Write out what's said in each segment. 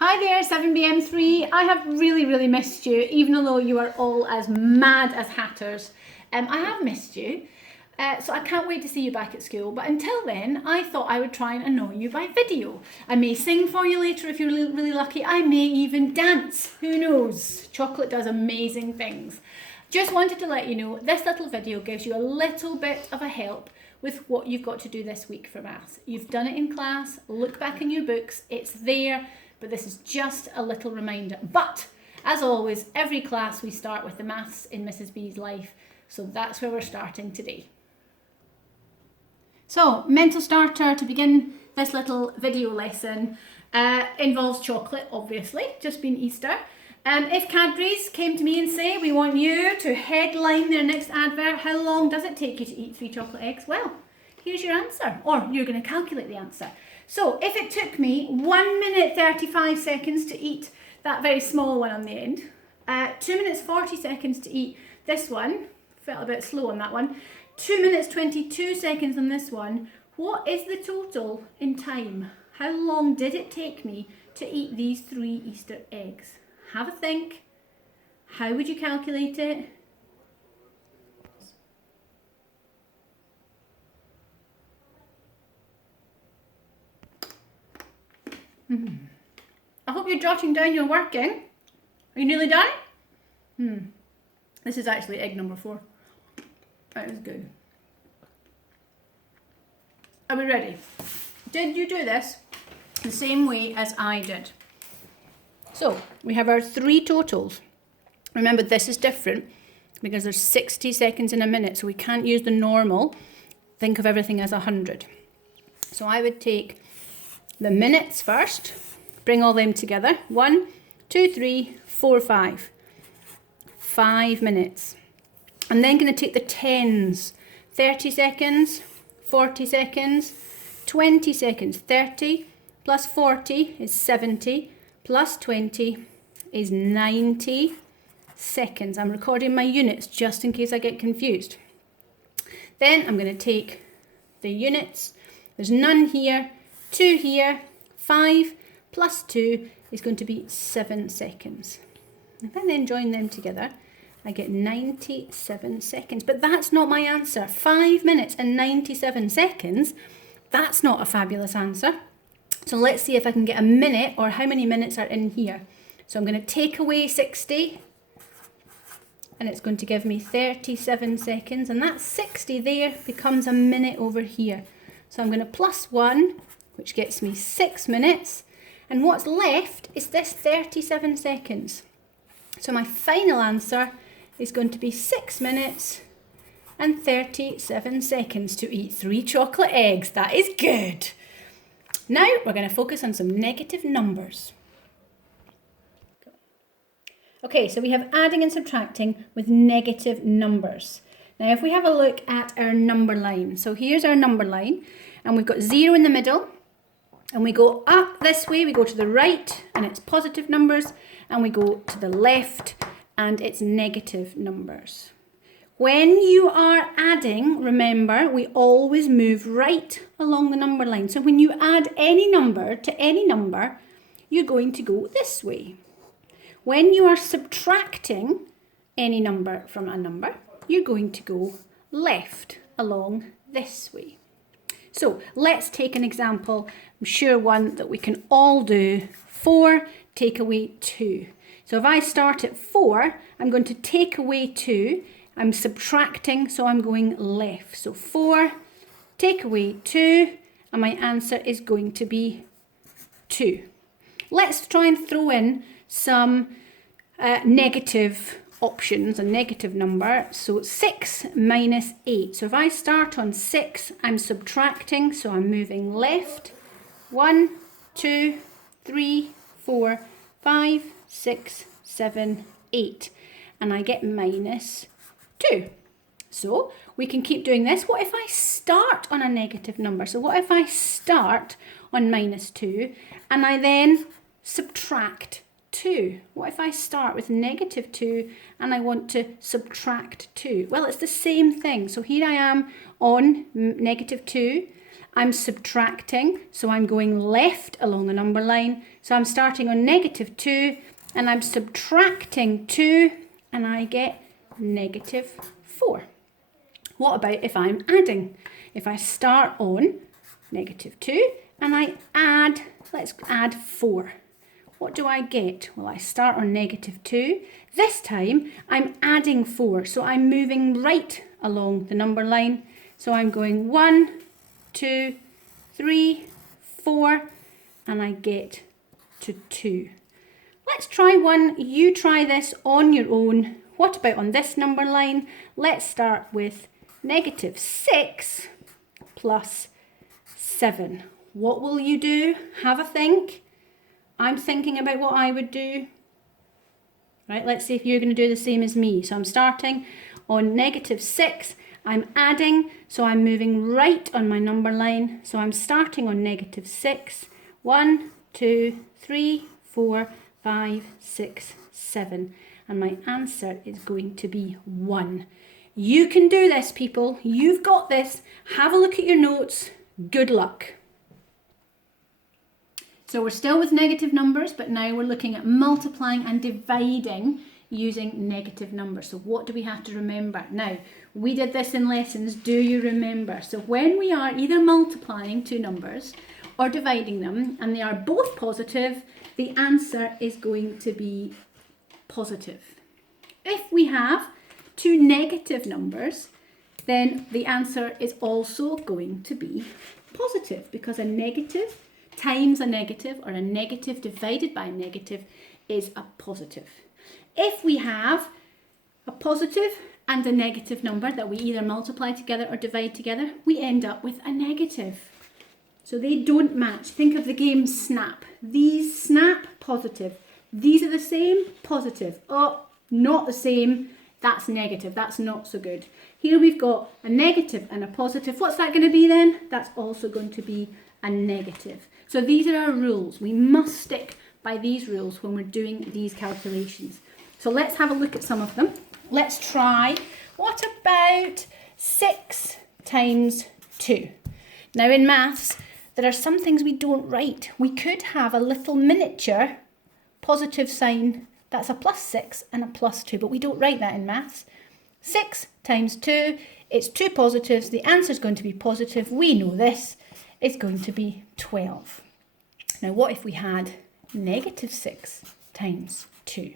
Hi there, 7BM3. I have really missed you, even though you are all as mad as hatters. I have missed you, so I can't wait to see you back at school. But until then, I thought I would try and annoy you by video. I may sing for you later if you're really lucky. I may even dance. Who knows? Chocolate does amazing things. Just wanted to let you know, this little video gives you a little bit of a help with what you've got to do this week for maths. You've done it in class, look back in your books, it's there. But this is just a little reminder. But as always, every class we start with the maths in Mrs. B's life. So that's where we're starting today. So, mental starter to begin this little video lesson involves chocolate, obviously, just been Easter. If Cadbury's came to me and say, we want you to headline their next advert, how long does it take you to eat 3 chocolate eggs? Well, here's your answer, or you're going to calculate the answer. So if it took me 1 minute 35 seconds to eat that very small one on the end, 2 minutes 40 seconds to eat this one, felt a bit slow on that one, 2 minutes 22 seconds on this one, what is the total in time? How long did it take me to eat these 3 Easter eggs? Have a think. How would you calculate it? I hope you're jotting down your working. Are you nearly done? This is actually egg number 4. That is good. Are we ready? Did you do this the same way as I did? So we have our 3 totals. Remember, this is different because there's 60 seconds in a minute, so we can't use the normal. Think of everything as 100. So I would take the minutes first, bring all them together. 1, 2, 3, 4, 5. 5 minutes. I'm then going to take the tens. 30 seconds, 40 seconds, 20 seconds. 30 plus 40 is 70, plus 20 is 90 seconds. I'm recording my units just in case I get confused. Then I'm going to take the units. There's none here. 2 here, 5 plus 2 is going to be 7 seconds. If I then join them together, I get 97 seconds. But that's not my answer. 5 minutes and 97 seconds, that's not a fabulous answer. So let's see if I can get a minute or how many minutes are in here. So I'm going to take away 60 and it's going to give me 37 seconds. And that 60 there becomes a minute over here. So I'm going to plus 1, which gets me 6 minutes. And what's left is this 37 seconds. So my final answer is going to be 6 minutes and 37 seconds to eat 3 chocolate eggs. That is good. Now we're going to focus on some negative numbers. Okay, so we have adding and subtracting with negative numbers. Now if we have a look at our number line. So here's our number line and we've got 0 in the middle. And we go up this way, we go to the right and it's positive numbers, and we go to the left and it's negative numbers. When you are adding, remember, we always move right along the number line. So when you add any number to any number, you're going to go this way. When you are subtracting any number from a number, you're going to go left along this way. So let's take an example. I'm sure one that we can all do. 4 take away 2. So if I start at 4, I'm going to take away 2. I'm subtracting, so I'm going left. So 4 take away 2, and my answer is going to be 2. Let's try and throw in some negative options, a negative number. So 6 minus 8. So if I start on 6, I'm subtracting, so I'm moving left. 1, 2, 3, 4, 5, 6, 7, 8. And I get minus 2. So we can keep doing this. What if I start on a negative number? So what if I start on minus 2 and I then subtract 2? What if I start with negative 2 and I want to subtract 2? Well, it's the same thing. So here I am on negative 2. I'm subtracting, so I'm going left along the number line. So I'm starting on negative 2 and I'm subtracting 2 and I get negative 4. What about if I'm adding? If I start on negative 2 and I add, let's add 4. What do I get? Well, I start on negative 2. This time I'm adding 4, so I'm moving right along the number line. So I'm going 1, 2, 3, 4, and I get to 2. Let's try one. You try this on your own. What about on this number line? Let's start with negative 6 plus 7. What will you do? Have a think. I'm thinking about what I would do. Right, let's see if you're going to do the same as me. So I'm starting on negative 6. I'm adding, so I'm moving right on my number line. So I'm starting on negative 6. 1, 2, 3, 4, 5, 6, 7. And my answer is going to be 1. You can do this, people. You've got this. Have a look at your notes. Good luck. So we're still with negative numbers, but now we're looking at multiplying and dividing using negative numbers. So what do we have to remember? Now, we did this in lessons. Do you remember? So when we are either multiplying two numbers or dividing them, and they are both positive, the answer is going to be positive. If we have two negative numbers, then the answer is also going to be positive, because a negative times a negative, or a negative divided by a negative, is a positive. If we have a positive and a negative number that we either multiply together or divide together, we end up with a negative. So they don't match. Think of the game Snap. These snap, positive. These are the same, positive. Oh, not the same, that's negative. That's not so good. Here we've got a negative and a positive. What's that going to be then? That's also going to be a negative. So these are our rules. We must stick by these rules when we're doing these calculations. So let's have a look at some of them. Let's try, what about 6 times 2? Now in maths, there are some things we don't write. We could have a little miniature positive sign. That's a plus 6 and a plus 2, but we don't write that in maths. 6 times 2, it's 2 positives. The answer is going to be positive. We know this. It's going to be 12. Now, what if we had negative 6 times 2?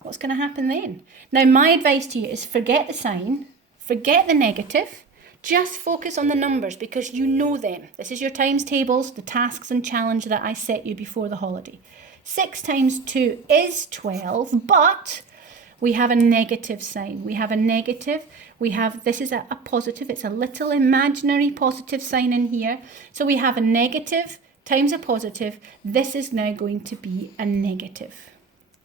What's going to happen then? Now, my advice to you is forget the sign, forget the negative, just focus on the numbers because you know them. This is your times tables, the tasks and challenge that I set you before the holiday. 6 times 2 is 12, but we have a negative sign. We have a negative. We have, this is a positive. It's a little imaginary positive sign in here. So we have a negative times a positive. This is now going to be a negative.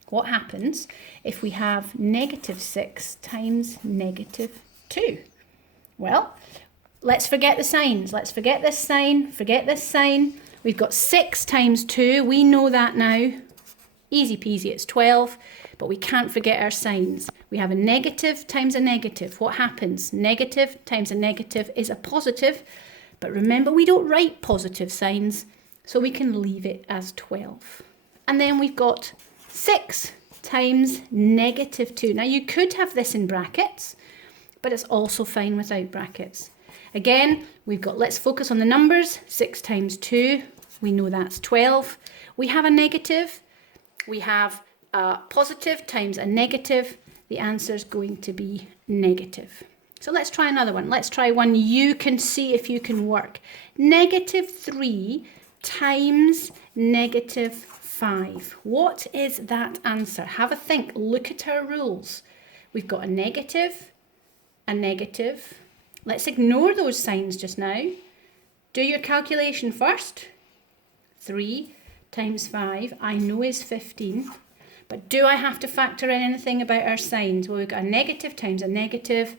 What happens if we have negative 6 times negative 2? Well, let's forget the signs. Let's forget this sign, forget this sign. We've got 6 times 2. We know that now. Easy peasy, it's 12. But we can't forget our signs. We have a negative times a negative. What happens? Negative times a negative is a positive. But remember, we don't write positive signs, so we can leave it as 12. And then we've got 6 times negative 2. Now, you could have this in brackets, but it's also fine without brackets. Again, we've got, let's focus on the numbers. 6 times 2, we know that's 12. We have a negative. We have a positive times a negative. The answer is going to be negative. So let's try another one. Let's try one you can see if you can work. Negative 3 times negative 5. What is that answer? Have a think. Look at our rules. We've got a negative, a negative. Let's ignore those signs just now. Do your calculation first. 3 times 5, I know is 15. But do I have to factor in anything about our signs? Well, we've got a negative times a negative,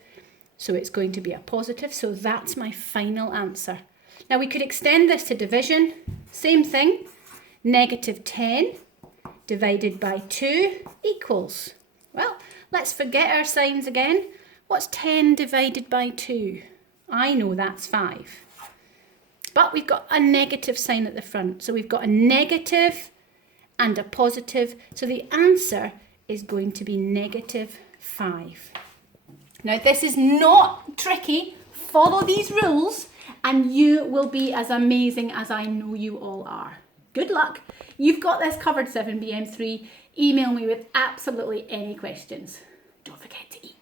so it's going to be a positive. So that's my final answer. Now we could extend this to division. Same thing. Negative 10 divided by 2 equals. Well, let's forget our signs again. What's 10 divided by 2? I know that's 5. But we've got a negative sign at the front. So we've got a negative and a positive. So the answer is going to be -5. Now this is not tricky. Follow these rules and you will be as amazing as I know you all are. Good luck. You've got this covered, 7BM3. Email me with absolutely any questions. Don't forget to eat.